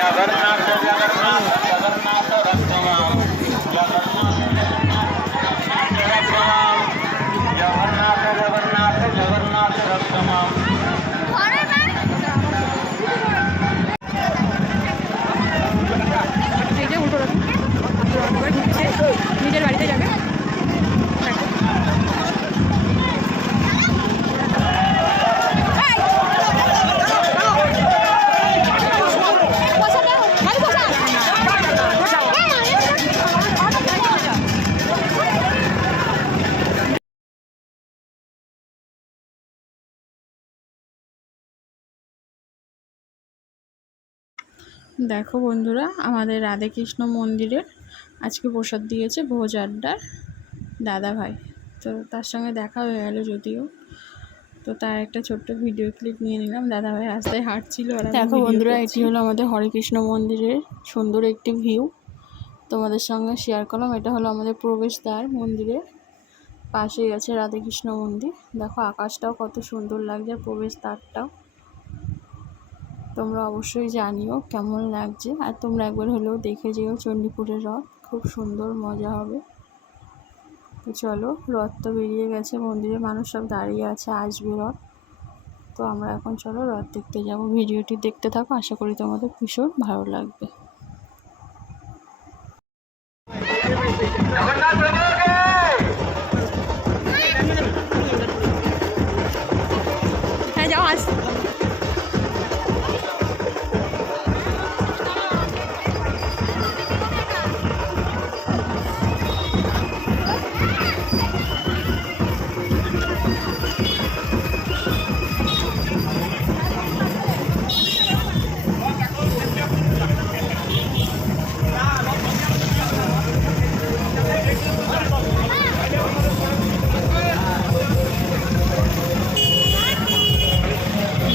जगन्नाथ जगन्नाथ जगन्नाथ रक्षमां जगन्नाथ जगन्नाथ जगन्नाथ रक्षमां নিজের বাড়িতে যাবে। দেখো বন্ধুরা, আমাদের রাধাকৃষ্ণ মন্দিরে আজকে প্রসাদ দিয়েছে ভোজ আড্ডার দাদা ভাই। তো তার সঙ্গে দেখা হয়ে গেল যদিও, তো তার একটা ছোট্ট ভিডিও ক্লিপ নিয়ে নিলাম। দাদা ভাই রাস্তায় হাঁটছিল। দেখো বন্ধুরা, এটি হলো আমাদের হরেকৃষ্ণ মন্দিরের সুন্দর একটি ভিউ, তোমাদের সঙ্গে শেয়ার করলাম। এটা হলো আমাদের প্রবেশদ্বার, মন্দিরের পাশেই আছে রাধাকৃষ্ণ মন্দির। দেখো আকাশটাও কত সুন্দর লাগছে, প্রবেশদ্বারটাও। তোমরা অবশ্যই জানিও কেমন লাগছে, আর তোমরা একবার হলেও দেখে যেও চণ্ডীপুরের রথ, খুব সুন্দর, মজা হবে। তো চলো, রথ তো বেরিয়ে গেছে, মন্দিরে মানুষ সব দাঁড়িয়ে আছে, আসবে রথ। তো আমরা এখন চলো রথ দেখতে যাব। ভিডিওটি দেখতে থাকো, আশা করি তোমাদের ভীষণ ভালো লাগবে। হ্যাঁ যাও, আস।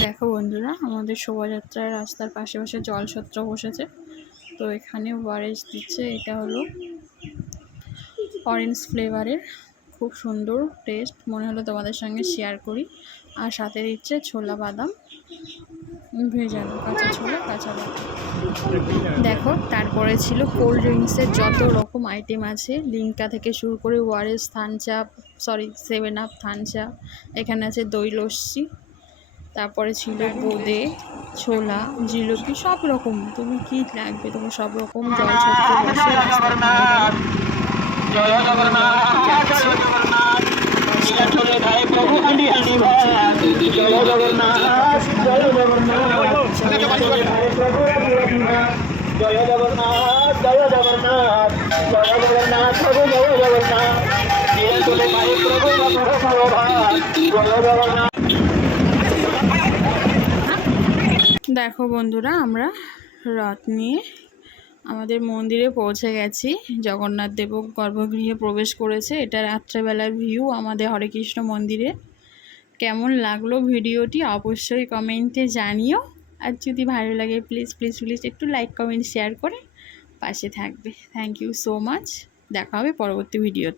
দেখো বন্ধুরা, আমাদের শোভাযাত্রার রাস্তার পাশে পাশে জলছত্র বসেছে। তো এখানে ওয়ারেস দিচ্ছে, এটা হলো অরেঞ্জ ফ্লেভারের, খুব সুন্দর টেস্ট, মনে হলো তোমাদের সঙ্গে শেয়ার করি। আর সাথে দিচ্ছে ছোলা বাদাম ভেজানো, কাঁচা ছোলা কাঁচা বাদাম। দেখো, তারপরে ছিল কোল্ড ড্রিঙ্কসের যত রকম আইটেম আছে, লিঙ্কা থেকে শুরু করে ওয়ারেস, থামস আপ, 7 আপ, থামস আপ। এখানে আছে দই লস্যি, তারপরে ছিল বোঁদে, ছোলা, জিলিপি, সব রকম। তুমি কি লাগবে তোমার সব রকম জলছত্র বসে দেখো বন্ধুরা, আমরা রথ নিয়ে আমাদের মন্দিরে পৌঁছে গেছি। জগন্নাথ দেব গর্ভগৃহে প্রবেশ করেছে। এটা রাত্রেবেলার ভিউ আমাদের হরেকৃষ্ণ মন্দিরে। কেমন লাগলো ভিডিওটি অবশ্যই কমেন্টে জানিও। আর যদি ভালো লাগে প্লিজ প্লিজ প্লিজ একটু লাইক কমেন্ট শেয়ার করে পাশে থাকবে। Thank you so much. দেখা হবে পরবর্তী ভিডিওতে।